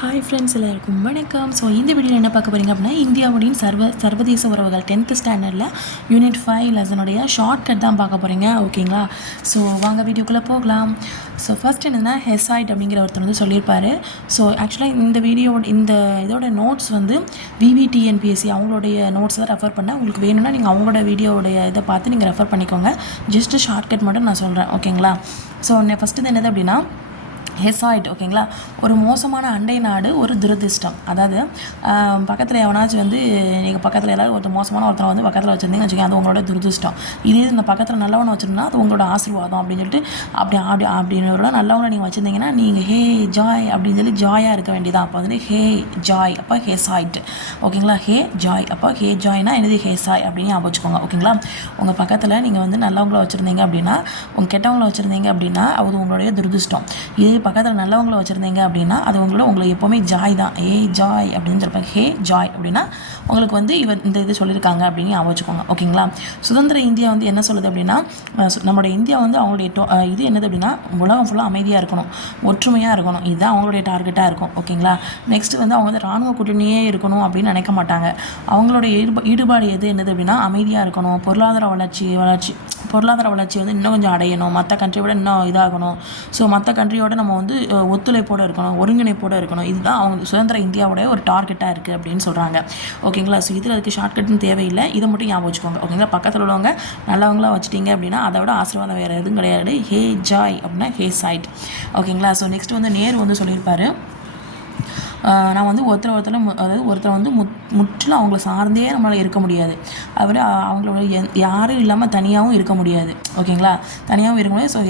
Hi friends, எல்லாருக்கும் வணக்கம். So இந்த வீடியோவில் என்ன பார்க்க போகிறீங்க அப்படின்னா, இந்தியாவுடைய சர்வதேச உறவுகள் 10th ஸ்டாண்டர்டில் யூனிட் 5 லெசனுடைய ஷார்ட்கட் தான் பார்க்க போகிறீங்க. ஓகேங்களா? ஸோ வாங்க வீடியோக்குள்ளே போகலாம். ஸோ ஃபர்ஸ்ட் என்னென்னா, ஹெசாய்ட் அப்படிங்கிற ஒருத்தர் வந்து சொல்லியிருப்பார். ஸோ ஆக்சுவலாக இதோட நோட்ஸ் வந்து விவிடிஎன்பிஎஸ்சி அவங்களுடைய நோட்ஸ் தான் ரெஃபர் பண்ணேன். உங்களுக்கு வேணும்னா நீங்கள் அவங்களோட வீடியோடைய இதை பார்த்து நீங்கள் ரெஃபர் பண்ணிக்கோங்க. ஜஸ்ட்டு ஷார்ட்கட் மட்டும் நான் சொல்கிறேன். ஓகேங்களா? ஸோ ஃபஸ்ட்டு என்னது அப்படின்னா, ஹெசாய்ட். ஓகேங்களா? ஒரு மோசமான அண்டை நாடு, ஒரு துரதிர்ஷ்டம். அதாவது பக்கத்தில் எவனாச்சும் வந்து நீங்கள் பக்கத்தில் ஏதாவது மோசமான ஒருத்தனை வந்து பக்கத்தில் வச்சுருந்தீங்க வச்சுக்கோங்க, அது உங்களோட துரதிர்ஷ்டம். இதே இந்த பக்கத்தில் நல்லவனை வச்சுருந்தா அது உங்களோட ஆசீர்வாதம் அப்படின்னு சொல்லிட்டு அப்படின்னு நல்லவனை நீங்கள் வச்சுருந்தீங்கன்னா நீங்கள் ஹே ஜாய் அப்படின்னு சொல்லி ஜாயாக இருக்க வேண்டியதான். அப்போ வந்து ஹே ஜாய், அப்போ ஹெசாய்ட். ஓகேங்களா? ஹே ஜாய், அப்போ ஹே ஜாய்னா என்னது ஹெசாய் அப்படின்னு ஞாபகம் வச்சுக்கோங்க. ஓகேங்களா? உங்கள் பக்கத்தில் நீங்கள் வந்து நல்லவங்களை வச்சுருந்தீங்க அப்படின்னா, உங்கள் கெட்டவங்களை வச்சுருந்தீங்க அப்படின்னா அது உங்களுடைய துரதிர்ஷ்டம். இதே பக்கத்தில் நல்லவங்களை வச்சுருந்தீங்க அப்படின்னா அது உங்களுக்கு எப்போவுமே ஜாய் தான். ஏ ஜாய் அப்படின்னு சொல்லிப்பாங்க. ஹே ஜாய் அப்படின்னா உங்களுக்கு வந்து இந்த இது சொல்லியிருக்காங்க அப்படின்னு ஞாபகம் வச்சுக்கோங்க. ஓகேங்களா? சுதந்திர இந்தியா வந்து என்ன சொல்லுது அப்படின்னா, நம்மளுடைய இந்தியா வந்து அவங்களுடைய இது என்னது அப்படின்னா, உலகம் ஃபுல்லாக அமைதியாக இருக்கணும், ஒற்றுமையாக இருக்கணும். இதுதான் அவங்களுடைய டார்கெட்டாக இருக்கும். ஓகேங்களா? நெக்ஸ்ட்டு வந்து அவங்க வந்து இராணுவ கூட்டணியே இருக்கணும் அப்படின்னு நினைக்க மாட்டாங்க. அவங்களுடைய ஈடுபாடு என்னது அப்படின்னா, அமைதியாக இருக்கணும், பொருளாதார வளர்ச்சி வந்து இன்னும் கொஞ்சம் அடையணும், மற்ற கண்ட்ரியோட இன்னும் இதாகணும். ஸோ மற்ற கண்ட்ரியோட நம்ம வந்து ஒத்துழைப்போடு இருக்கணும், ஒருங்கிணைப்போடு இருக்கணும். இதுதான் அவங்க சுதந்திர இந்தியாவுடைய ஒரு டார்கெட்டாக இருக்குது அப்படின்னு சொல்கிறாங்க. ஓகேங்களா? ஸோ இதில் அதுக்கு ஷார்ட்கட்னு தேவையில்லை, இதை மட்டும் ஞாபகம் வச்சுக்கோங்க. ஓகேங்களா? பக்கத்தில் உள்ளவங்க நல்லவங்களாக வச்சுட்டிங்க அப்படின்னா அதை விட ஆசீர்வாதம் வேறு எதுவும் கிடையாது. ஹே ஜாய் அப்படின்னா ஹே சைட். ஓகேங்களா? ஸோ நெக்ஸ்ட் வந்து நேரு வந்து சொல்லியிருப்பார், நான் வந்து ஒருத்தரை வந்து முற்றிலும் அவங்கள சார்ந்தே நம்மளால் இருக்க முடியாது. அவர் அவங்களோட யாரும் இல்லாமல் தனியாகவும் இருக்க முடியாது. ஓகேங்களா? தனியாகவும் இருக்க முடியாது. ஸோ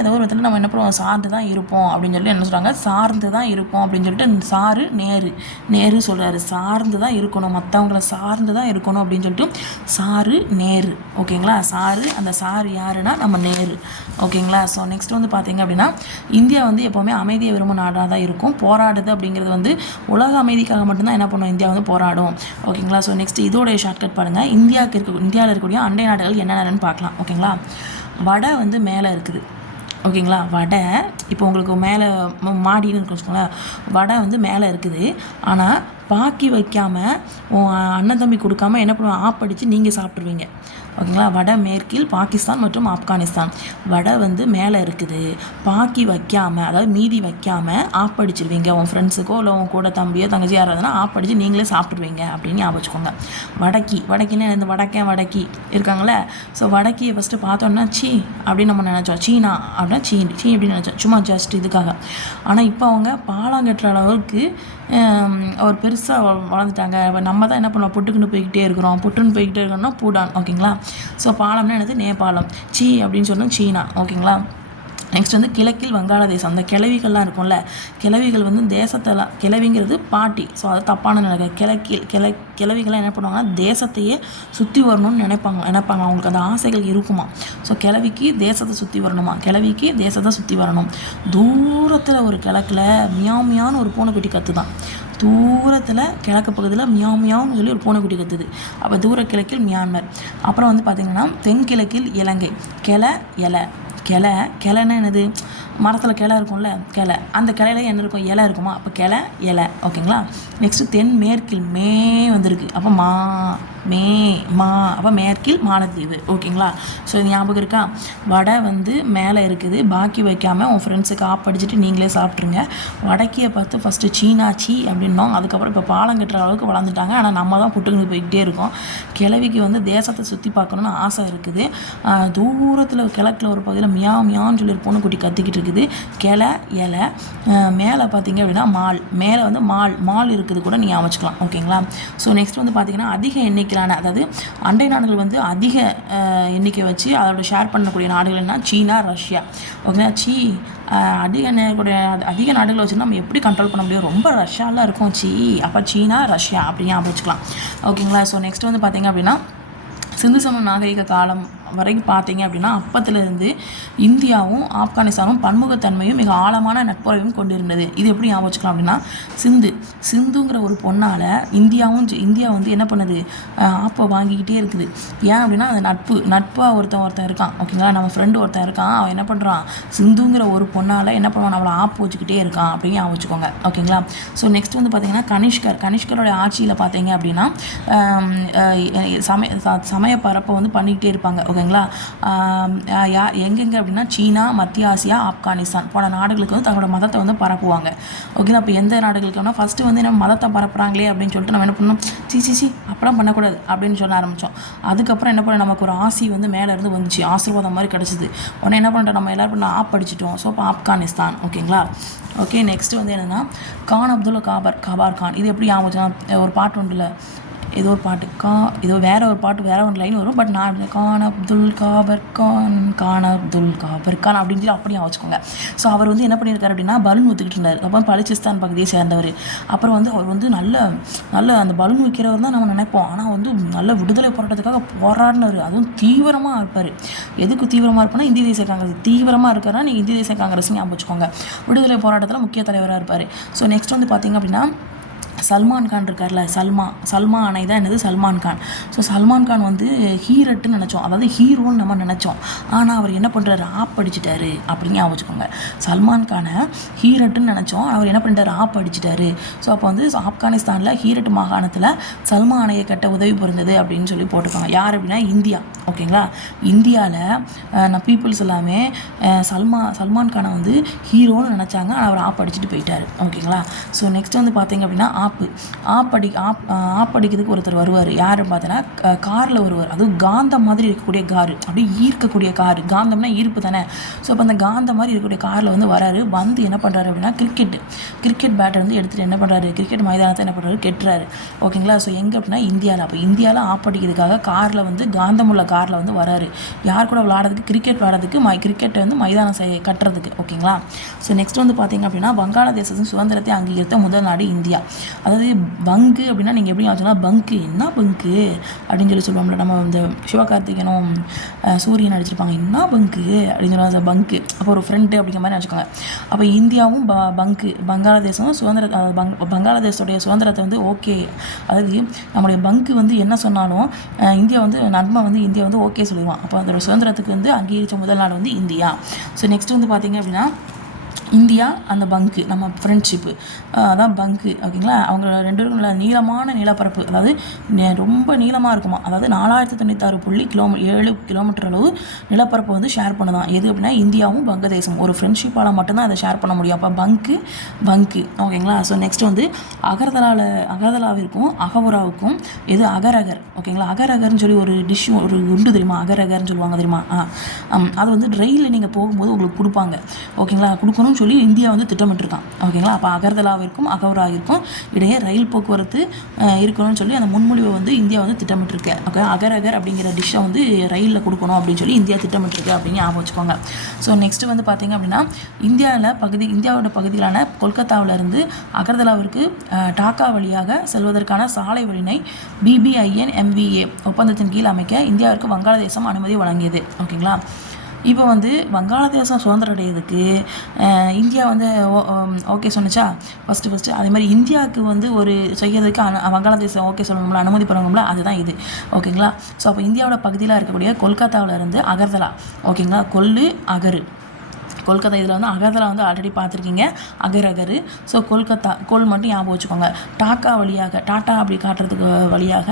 ஏதோ ஒருத்தர் நம்ம என்ன பண்ணுவோம், சார்ந்து தான் இருப்போம் அப்படின்னு சொல்லி என்ன சொல்கிறாங்க, சார்ந்து தான் இருப்போம் அப்படின்னு சொல்லிட்டு நேரு சொல்கிறாரு. சார்ந்து தான் இருக்கணும், மற்றவங்கள சார்ந்து தான் இருக்கணும் அப்படின்னு சொல்லிட்டு சாரு நேரு. ஓகேங்களா? அந்த சாரு யாருன்னா நம்ம நேரு. ஓகேங்களா? ஸோ நெக்ஸ்ட் வந்து பார்த்தீங்க அப்படின்னா, இந்தியா வந்து எப்போவுமே அமைதியை விரும்பும் நாடாக தான் இருக்கும். போராடுது அப்படிங்கிறது வந்து உலக அமைதிக்காக மட்டும்தான் என்ன பண்ணுவோம், இந்தியா வந்து போராடும். ஓகேங்களா? ஸோ நெக்ஸ்ட் இதோடைய ஷார்ட்கட் பாருங்கள். இந்தியாவில் இருக்கக்கூடிய அண்டை நாடுகள் என்னென்னு பார்க்கலாம். ஓகேங்களா? வடை வந்து மேலே இருக்குது. ஓகேங்களா? வடை இப்போ உங்களுக்கு மேலே மாடின்னு இருக்குன்னு வச்சுக்கோங்களேன், வடை வந்து மேலே இருக்குது. ஆனால் பாக்கி வைக்காமல் அண்ணன் தம்பி கொடுக்காம என்ன பண்ணுவோம், ஆப்படித்து நீங்கள் சாப்பிட்ருவீங்க. ஓகேங்களா? வட மேற்கில் பாகிஸ்தான் மற்றும் ஆப்கானிஸ்தான். வடை வந்து மேலே இருக்குது, பாக்கி வைக்காமல், அதாவது மீதி வைக்காமல் ஆப்படிச்சிருவீங்க. உன் ஃப்ரெண்ட்ஸுக்கோ இல்லை உன் கூட தம்பியோ தங்கச்சி யாராவதுனா ஆப்படிச்சு நீங்களே சாப்பிட்ருவீங்க அப்படின்னு ஞாபகம் வச்சுக்கோங்க. வடக்கின்னா இந்த வடக்கி இருக்காங்களே. ஸோ வடக்கியை ஃபஸ்ட்டு பார்த்தோன்னா சீ அப்படின்னு நம்ம நினச்சோம். சீனா அப்படின்னா சீ அப்படின்னு நினச்சோம், சும்மா ஜஸ்ட் இதுக்காக. ஆனால் இப்போ அவங்க பாலம் கட்டுற அளவுக்கு அவர் பெருசாக வளர்ந்துட்டாங்க. நம்ம தான் என்ன பண்ணுவோம், புட்டுன்னு போய்கிட்டே இருக்கோம்னா பூடான். ஓகேங்களா? ஸோ பாலம்னா என்னது, நேபாளம். சீ அப்படின்னு சொன்னால் சீனா. ஓகேங்களா? நெக்ஸ்ட் வந்து கிழக்கில் வங்காளதேசம். அந்த கிழவிகள்லாம் இருக்கும்ல, கிழவிகள் வந்து தேசத்தெல்லாம், கிழவிங்கிறது பாட்டி, ஸோ அது தப்பான நினைக்க. கிழவிகள்லாம் என்ன பண்ணுவாங்கன்னா தேசத்தையே சுற்றி வரணும்னு நினைப்பாங்க. அவங்களுக்கு அந்த ஆசைகள் இருக்குமா. ஸோ கிழவிக்கு தேசத்தை சுற்றி வரணும். தூரத்தில் ஒரு கிழக்கில் மியான்னு ஒரு பூனைக்குட்டி கற்றுதான். தூரத்தில் கிழக்கு பகுதியில் மியான்னு சொல்லி ஒரு பூனைக்குட்டி கற்றுது. அப்போ தூர கிழக்கில் மியான்மர். அப்புறம் வந்து பார்த்திங்கன்னா தென்கிழக்கில் இலங்கை. கிளைன்னா என்னது, மரத்தில் கிளை இருக்கும்ல, கிளை. அந்த கிளையில என்ன இருக்கும், இலை இருக்குமா. அப்போ இலை. ஓகேங்களா? நெக்ஸ்ட்டு தென் மேற்கில் வந்திருக்கு. அப்போ அப்போ மேற்கில் மாலத்தீவு. ஓகேங்களா? ஸோ இது ஞாபகம் இருக்கா? வடை வந்து மேலே இருக்குது, பாக்கி வைக்காமல் உன் ஃப்ரெண்ட்ஸுக்கு ஆப்படிச்சுட்டு நீங்களே சாப்பிட்ருங்க. வடக்கியை பார்த்து ஃபஸ்ட்டு சீனா சீ அப்படின்னோம். அதுக்கப்புறம் இப்போ பாலம் கட்டுற அளவுக்கு வளர்ந்துட்டாங்க. ஆனால் நம்ம தான் புட்டுக்கிட்டு போய்கிட்டே இருக்கோம். கிழவிக்கு வந்து தேசத்தை சுற்றி பார்க்கணுன்னு ஆசை இருக்குது. தூரத்தில் கிழக்கில் ஒரு பகுதியில் மியான்னு சொல்லி ஒரு பொண்ணுக்குட்டி கத்திக்கிட்டு இருக்குது. இலை மேலே பார்த்தீங்க அப்படின்னா மேலே வந்து மால் இருக்குது கூட நீங்கள் அமைச்சிக்கலாம். ஓகேங்களா? ஸோ நெக்ஸ்ட் வந்து பார்த்தீங்கன்னா, அதிக எண்ணிக்கையிலான, அதாவது அண்டை நாடுகள் வந்து அதிக எண்ணிக்கை வச்சு அதோட ஷேர் பண்ணக்கூடிய நாடுகள்னா சீனா, ரஷ்யா. ஓகேங்களா? அதிக நாடுகளை வச்சு நம்ம எப்படி கண்ட்ரோல் பண்ண முடியும், ரொம்ப ரஷ்யாலாம் இருக்கும். அப்போ சீனா, ரஷ்யா அப்படின்னு ஞாபகம் வச்சுக்கலாம். ஓகேங்களா? ஸோ நெக்ஸ்ட் வந்து பார்த்தீங்க அப்படின்னா, சிந்து சம நாகரிக காலம் வரைக்கும் பார்த்தீங்க அப்படின்னா அப்பத்துலேருந்து இந்தியாவும் ஆப்கானிஸ்தானும் பன்முகத்தன்மையும் மிக ஆழமான நட்புறவையும் கொண்டிருந்தது. இது எப்படி ஞாபகம் வச்சுக்கலாம் அப்படின்னா, சிந்துங்கிற ஒரு பொண்ணால் இந்தியா வந்து என்ன பண்ணுது, ஆப்பை வாங்கிக்கிட்டே இருக்குது. ஏன் அப்படின்னா அந்த நட்பாக ஒருத்தன் இருக்கான். ஓகேங்களா, நம்ம ஃப்ரெண்டு ஒருத்தன் இருக்கான். அவன் என்ன பண்ணுறான், சிந்துங்கிற ஒரு பொண்ணால் என்ன பண்ணுவான், அவளை ஆப்பு வச்சுக்கிட்டே இருக்கான் அப்படின்னு ஞாபகம் வச்சுக்கோங்க. ஓகேங்களா. ஸோ நெக்ஸ்ட் வந்து பார்த்தீங்கன்னா கனிஷ்கரோட ஆட்சியில் பார்த்தீங்க அப்படின்னா சமய பரப்பை வந்து பண்ணிக்கிட்டே இருப்பாங்க. ஓகேங்களா. எங்கெங்கே அப்படின்னா சீனா, மத்திய ஆசியா, ஆப்கானிஸ்தான் போன நாடுகளுக்கு வந்து தங்களோட மதத்தை வந்து பரப்புவாங்க. ஓகேங்களா. இப்போ எந்த நாடுகளுக்குன்னா ஃபஸ்ட்டு வந்து நம்ம மதத்தை பரப்புகிறாங்களே அப்படின்னு சொல்லிட்டு நம்ம என்ன பண்ணோம், சி அப்படிலாம் பண்ணக்கூடாது அப்படின்னு சொல்ல ஆரம்பித்தோம். அதுக்கப்புறம் என்ன பண்ண, நமக்கு ஒரு ஆசி வந்து மேலே இருந்து வந்துச்சு, ஆசீர்வாதம் மாதிரி கிடச்சிது. உடனே என்ன பண்ணுறோம், நம்ம எல்லோரும் பண்ண படிச்சிட்டோம். ஸோ இப்போ ஆப்கானிஸ்தான். ஓகேங்களா. ஓகே, நெக்ஸ்ட் வந்து என்னென்னா கான் அப்துல் கபார் கான். இது எப்படி ஞாபகம், ஒரு பாட்டு உண்டுல, ஏதோ ஒரு பாட்டு வேற ஒரு லைன் வரும். பட் நான் கான் அப்துல் காபர் கான் அப்படின்னு சொல்லி அப்படியே வச்சுக்கோங்க. ஸோ அவர் வந்து என்ன பண்ணியிருக்காரு அப்படின்னா பலூன் ஊற்றிக்கிட்டு இருந்தார். அப்புறம் பலுச்சிஸ்தான் பகுதியை சேர்ந்தவர். அப்புறம் வந்து அவர் வந்து நல்ல அந்த பலூன் விற்கிறவர் தான் நம்ம நினைப்போம். ஆனால் வந்து நல்ல விடுதலை போராட்டத்துக்காக போராடினவர். அதுவும் தீவிரமாக இருப்பார். எதுக்கு தீவிரமாக இருப்பார்னா இந்திய தேசிய காங்கிரஸ் தீவிரமாக இருக்கிறா. நீங்கள் இந்திய தேசிய காங்கிரஸ் ஞாபகம் வச்சுக்கோங்க. விடுதலை போராட்டத்தில் முக்கிய தலைவராக இருப்பார். ஸோ நெக்ஸ்ட் வந்து பார்த்தீங்க அப்படின்னா சல்மான் கான் இருக்கார்ல, சல்மா அணை தான் என்னது சல்மான் கான். ஸோ சல்மான் கான் வந்து ஹீரட்டுன்னு நினச்சோம், அதாவது ஹீரோன்னு நம்ம நினச்சோம். ஆனால் அவர் என்ன பண்ணுறாரு, அடிச்சிட்டாரு அப்படின்னு ஞாபகம் வச்சுக்கோங்க. சல்மான் கானை ஹீரட்டுன்னு நினச்சோம், அவர் என்ன பண்ணிட்டாரு, அடிச்சிட்டாரு. ஸோ அப்போ வந்து ஆப்கானிஸ்தானில் ஹீரட் மாகாணத்தில் சல்மா அணையை கட்ட உதவி புரிந்தது அப்படின்னு சொல்லி போட்டிருக்காங்க. யார் அப்படின்னா இந்தியா. ஓகேங்களா. இந்தியாவில் பீப்புள்ஸ் எல்லாமே சல்மான் கானை வந்து ஹீரோன்னு நினச்சாங்க. ஆனால் அவர் அடிச்சுட்டு போயிட்டார். ஓகேங்களா. ஸோ நெக்ஸ்ட் வந்து பார்த்தீங்க அப்படின்னா ஆப்படிக்கிறதுக்கு ஒருத்தர் வருவார். யாருன்னு பார்த்தீங்கன்னா காரில் வருவார். அதுவும் காந்தம் மாதிரி இருக்கக்கூடிய காரு, அப்படியே ஈர்க்கக்கூடிய காரு. காந்தம்னா ஈர்ப்பு தானே. ஸோ இப்போ அந்த காந்தம் மாதிரி இருக்கக்கூடிய காரில் வந்து வராரு. வந்து என்ன பண்ணுறாரு அப்படின்னா கிரிக்கெட் பேட்டை வந்து எடுத்துகிட்டு என்ன பண்ணுறாரு, கிரிக்கெட் மைதானத்தை என்ன பண்ணுறாரு, கெட்டுறாரு. ஓகேங்களா. ஸோ எங்கே அப்படின்னா இந்தியாவில். அப்போ இந்தியாவில் ஆப்படிக்கிறதுக்காக காரில் வந்து காந்தமுள்ள காரில் வந்து வராரு. யார் கூட விளையாடுறதுக்கு, கிரிக்கெட் விளையாடுறதுக்கு, கிரிக்கெட்டை வந்து மைதானம் கட்டுறதுக்கு. ஓகேங்களா. ஸோ நெக்ஸ்ட் வந்து பார்த்தீங்க அப்படின்னா வங்காளதேசத்தின் சுதந்திரத்தை அங்கீகரித்த முதல் நாடு இந்தியா. அதாவது பங்கு அப்படின்னா நீங்கள் எப்படி ஆச்சுன்னா பங்கு அப்படின்னு சொல்லி சொல்லுவோம்ல. நம்ம இந்த சிவகார்த்திகேயனும் சூரியன் அடிச்சிருப்பாங்க, என்ன பங்கு அப்படின்னு சொல்லுவாங்க. பங்கு அப்போ ஒரு ஃப்ரெண்டு அப்படிங்கிற மாதிரி நினச்சிக்கோங்க. அப்போ இந்தியாவும் பங்களாதேசமும் பங்களாதேஷோடைய சுதந்திரத்தை வந்து ஓகே, அதாவது நம்மளுடைய பங்கு வந்து என்ன சொன்னாலும் இந்தியா வந்து நன்மை வந்து இந்தியா வந்து ஓகே சொல்லிடுவான். அப்போ அதோட சுதந்திரத்துக்கு வந்து அங்கீகரித்த முதல் நாடு வந்து இந்தியா. ஸோ நெக்ஸ்ட் வந்து பார்த்தீங்க அப்படின்னா இந்தியா அந்த பங்கு நம்ம ஃப்ரெண்ட்ஷிப்பு அதான் பங்கு. ஓகேங்களா. அவங்க ரெண்டு பேருக்கும் நல்ல நீளமான நிலப்பரப்பு, அதாவது ரொம்ப நீளமாக இருக்குமா. அதாவது 4096.7 கிலோமீட்டர் அளவு நிலப்பரப்பு வந்து ஷேர் பண்ணுதான். எது அப்படின்னா இந்தியாவும் வங்கதேசம் ஒரு ஃப்ரெண்ட்ஷிப்பால் மட்டும்தான் அதை ஷேர் பண்ண முடியும். அப்போ பங்கு. ஓகேங்களா. ஸோ நெக்ஸ்ட் வந்து அகர்தலாவிற்கும் அகவுராவுக்கும் எது அகரகர். ஓகேங்களா. அகரகர்னு சொல்லி ஒரு டிஷ் ஒரு உண்டு தெரியுமா, அகரகர்னு சொல்லுவாங்க தெரியுமா. அது வந்து ரயிலில் நீங்கள் போகும்போது உங்களுக்கு கொடுப்பாங்க. ஓகேங்களா. கொடுக்கணும்னு சொல்லி இந்தியா வந்து திட்டமிட்டிருக்கான். ஓகேங்களா. அப்போ அகர்தலாவிற்கும் அகவுராவிற்கும் இடையே ரயில் போக்குவரத்து இருக்கணும்னு சொல்லி அந்த முன்மொழிவை வந்து இந்தியா வந்து திட்டமிட்டிருக்கு. ஓகே, அகரகர் அப்படிங்கிற டிஷ்ஷை வந்து ரயிலில் கொடுக்கணும் அப்படின்னு சொல்லி இந்தியா திட்டமிட்டிருக்கு அப்படின்னு ஞாபகம் வச்சுக்கோங்க. ஸோ நெக்ஸ்ட் வந்து பார்த்தீங்க அப்படின்னா இந்தியாவோட பகுதிகளான கொல்கத்தாவிலிருந்து அகர்தலாவிற்கு டாக்கா வழியாக செல்வதற்கான சாலை வழினை BBINMVA ஒப்பந்தத்தின் கீழ் அமைக்க இந்தியாவிற்கு வங்காளதேசம் அனுமதி வழங்கியது. ஓகேங்களா. இப்போ வந்து வங்காளதேசம் சுதந்திரம் அடையிறதுக்கு இந்தியா வந்து ஓகே சொன்னிச்சா ஃபஸ்ட்டு. அதே மாதிரி இந்தியாவுக்கு வந்து ஒரு செய்யறதுக்கு வங்காளதேசம் ஓகே சொல்லணும்ல, அனுமதி பண்ணணும்ல, அதுதான் இது. ஓகேங்களா. ஸோ அப்போ இந்தியாவோட பகுதியில் இருக்கக்கூடிய கொல்கத்தாவிலேருந்து அகர்தலா. ஓகேங்களா. கொல்கத்தா இதில் வந்து அகர்தலா வந்து ஆல்ரெடி பார்த்துருக்கீங்க, அகரகர். ஸோ கொல் மட்டும் ஞாபகம் வச்சுக்கோங்க. டாட்டா அப்படி காட்டுறதுக்கு வழியாக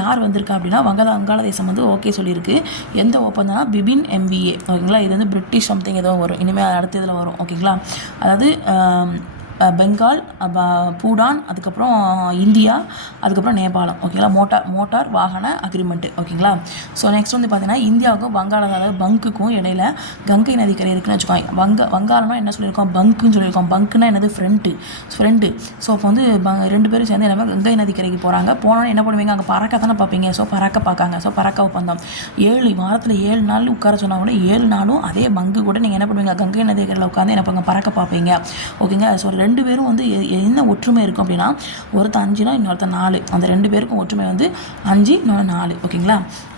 யார் வந்திருக்கா அப்படின்னா வங்காளதேசம் வந்து ஓகே சொல்லியிருக்கு. எந்த ஒப்பந்தம்னா BBINMVA. ஓகேங்களா. இது வந்து பிரிட்டிஷ் சம்திங் ஏதோ வரும், இனிமேல் அடுத்த இதில் வரும். ஓகேங்களா. அதாவது பெங்கால், பூடான், அதுக்கப்புறம் இந்தியா, அதுக்கப்புறம் நேபாளம். ஓகேங்களா. மோட்டார் வாகன அக்ரிமெண்ட்டு. ஓகேங்களா. ஸோ நெக்ஸ்ட் வந்து பார்த்தீங்கன்னா இந்தியாவுக்கும் அதாவது பங்குக்கும் இடையில கங்கை நதிக்கரை இருக்குன்னு வச்சுக்கோங்க. வங்காளம்னா என்ன சொல்லியிருக்கோம், பங்குன்னு சொல்லியிருக்கோம். பங்குன்னா என்னது, ஃப்ரெண்டு. ஸோ அப்போ வந்து ரெண்டு பேரும் சேர்ந்து என்ன கங்கை நதிக்கரைக்கு போகிறாங்க. போனோன்னு என்ன பண்ணுவீங்க, அங்கே பறக்க தானே பார்ப்பீங்க. ஸோ பறக்க பார்க்காங்க. ஸோ பறக்க ஒப்பந்தம் 7 வாரத்தில் 7 நாள் உட்கார சொன்னால் கூட 7 நாளும் அதே பங்கு கூட நீங்கள் என்ன பண்ணுவீங்க, கங்கை நதிக்கரையில் உட்காந்து என்ன பண்ணுங்க, பறக்க பார்ப்பீங்க. ஓகேங்க. ஸோ 2 ரெண்டு பேரும் வந்து என்ன ஒற்றுமை இருக்கும் அப்படின்னா ஒருத்தர் 5னா இன்னொருத்தர் 4, அந்த 2 பேருக்கும் ஒற்றுமை வந்து 5 இன்னொன்று 4. ஓகேங்களா.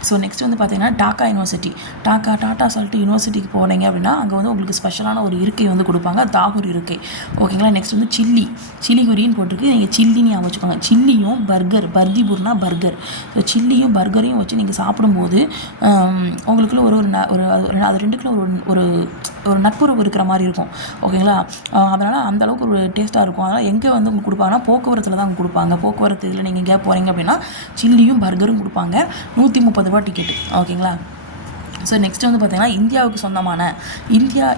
ஸோ நெக்ஸ்ட் வந்து பார்த்தீங்கன்னா டாக்கா யூனிவர்சிட்டி, டாட்டா சால்ட் யூனிவர்சிட்டிக்கு போனீங்க அப்படின்னா அங்கே வந்து உங்களுக்கு ஸ்பெஷலான ஒரு இருக்கை வந்து கொடுப்பாங்க, தாகூர் இருக்கை. ஓகேங்களா. நெக்ஸ்ட் வந்து சில்லிகுரின்னு போட்டிருக்கு, நீங்கள் சில்லின்னு ஞாபகம் வச்சுக்கோங்க. சில்லியும் பர்திபூர்னா பர்கர். ஸோ சில்லியும் பர்கரையும் வச்சு நீங்கள் சாப்பிடும்போது உங்களுக்குள்ள அது ரெண்டுக்குள்ள ஒரு நட்புறவு இருக்கிற மாதிரி இருக்கும். ஓகேங்களா. அதனால் அந்தளவுக்கு ஒரு டேஸ்ட்டாக இருக்கும். அதனால் எங்கே வந்து உங்களுக்கு கொடுப்பாங்கன்னா போக்குவரத்தில் தான் கொடுப்பாங்க. போக்குவரத்து இதில் நீங்கள் எங்கேயா போகிறீங்க அப்படின்னா சில்லியும் பர்கரும் கொடுப்பாங்க. 130 ரூபா டிக்கெட்டு. ஓகேங்களா. ஸோ நெக்ஸ்ட் வந்து பார்த்திங்கன்னா இந்தியாவுக்கு சொந்தமான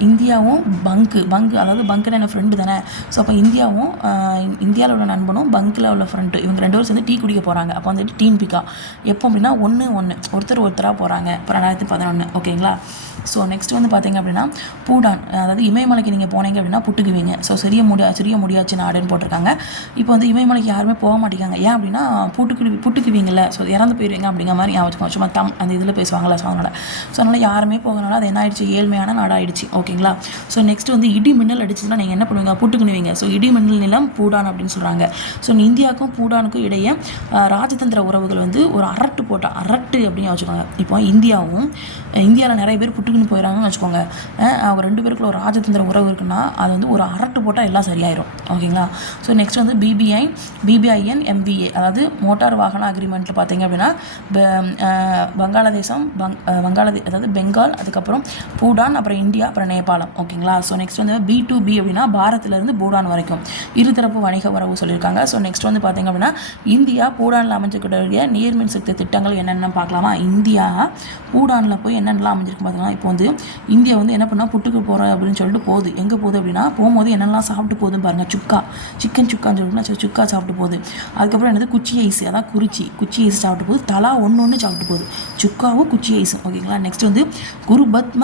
இந்தியாவும் பங்கு அதாவது பங்க்குன்னு என்ன ஃப்ரெண்டு தானே. ஸோ அப்போ இந்தியாவில் உள்ள நண்பனும் பங்கில் உள்ள ஃப்ரெண்டு இவங்க 2 பேரும் சேர்ந்து டீ குடிக்க போகிறாங்க. அப்போ வந்துட்டு டீன் பிக்கா எப்போ அப்படின்னா 1-1 ஒருத்தராக போகிறாங்க. இப்போ 2011. ஓகேங்களா. ஸோ நெக்ஸ்ட் வந்து பார்த்திங்க அப்படின்னா பூடான், அதாவது இமயமலைக்கு நீங்கள் போனீங்க அப்படின்னா புட்டுக்குவீங்க. ஸோ சிறிய முடியாச்சு நாடுன்னு போட்டிருக்காங்க. இப்போ வந்து இமயமலைக்கு யாருமே போக மாட்டேங்காங்க. ஏன் அப்படின்னா புட்டுக்குவீங்கல்ல, ஸோ இறந்து போயிடுவீங்க அப்படிங்கிற மாதிரி ஞாபகம் சும்மா அந்த இதில் பேசுவாங்கள்ல. ஸோ அதனால் யாருமே போகனால அது என்ன ஆயிடுச்சு, ஏழ்மையான நாடாயிடுச்சு. ஓகேங்களா. ஸோ நெக்ஸ்ட் வந்து இடி மின்னல் அடிச்சுன்னா நீங்கள் என்ன பண்ணுவீங்க, புட்டுக்குனுவீங்க. ஸோ இடி மின்னல் நிலம் பூடான் அப்படின்னு சொல்கிறாங்க. ஸோ இந்தியாவுக்கும் பூடானுக்கும் இடையே ராஜதந்திர உறவுகள் வந்து ஒரு அரட்டு அப்படின்னு வச்சுக்கோங்க. இப்போ இந்தியாவில் நிறைய பேர் புட்டுக்குன்னு போயிடறாங்கன்னு வச்சுக்கோங்க. அவங்க 2 பேருக்குள்ள ஒரு ராஜதந்திர உறவு இருக்குன்னா அது வந்து ஒரு அரட்டு போட்டால் எல்லாம் சரியாயிடும். ஓகேங்களா. ஸோ நெக்ஸ்ட் வந்து BBIN MVA, அதாவது மோட்டார் வாகன அக்ரிமெண்ட்டில் பார்த்தீங்க அப்படின்னா அதாவது பெங்கால், அதுக்கப்புறம் பூடான், அப்புறம் இந்தியா, அப்புறம் நேபாளம். ஓகேங்களா. ஸோ நெக்ஸ்ட் வந்து B2B அப்படின்னா பாரத்திலிருந்து பூடான் வரைக்கும் இருதரப்பு வணிக உறவு சொல்லியிருக்காங்க. ஸோ நெக்ஸ்ட் வந்து பார்த்திங்க அப்படின்னா இந்தியா பூடானில் அமைஞ்சிக்கூடிய நீர்மின் சக்தி திட்டங்கள் என்னென்ன பார்க்கலாமா. இந்தியா பூடானில் போய் என்னென்னலாம் அமைஞ்சிருக்கு பார்த்தீங்கன்னா, இப்போ வந்து இந்தியா வந்து என்ன பண்ணால் புட்டுக்கு போகிறேன் அப்படின்னு சொல்லிட்டு போகுது. எங்கே போகுது அப்படின்னா போகும்போது என்னென்னலாம் சாப்பிட்டு போகுதுன்னு பாருங்கள். சிக்கன் சுக்கான்னு சொல்லிட்டு சுக்கா சாப்பிட்டு போகுது. அதுக்கப்புறம் என்னது குச்சி ஐஸ், அதான் குச்சி ஐஸ் சாப்பிட்டு போகுது. தலா ஒன்று சாப்பிட்டு போகுது, சுக்காவும் குச்சி ஐஸும். ஓகேங்களா. நெக்ஸ்ட் வந்து குருபத்ம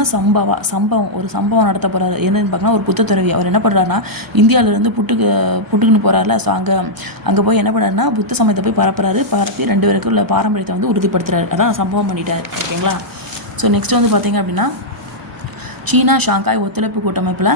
ஒரு சம்பவம் நடத்த போகிறாரு. என்னன்னு பார்க்கணும், ஒரு புத்த துறவி. அவர் என்ன பண்ணுறாருன்னா இந்தியாவிலேருந்து புட்டுக்குன்னு போகிறாருல. ஸோ அங்கே போய் என்ன பண்ணுறாருன்னா புத்த சமயத்தை போய் பரப்பி 2 பேருக்கு உள்ள பாரம்பரியத்தை வந்து உறுதிப்படுத்துறாரு. அதான் சம்பவம் பண்ணிட்டார். ஓகேங்களா. ஸோ நெக்ஸ்ட் வந்து பார்த்தீங்க அப்படின்னா சீனா ஷாங்காய் ஒத்துழைப்பு கூட்டமைப்பில்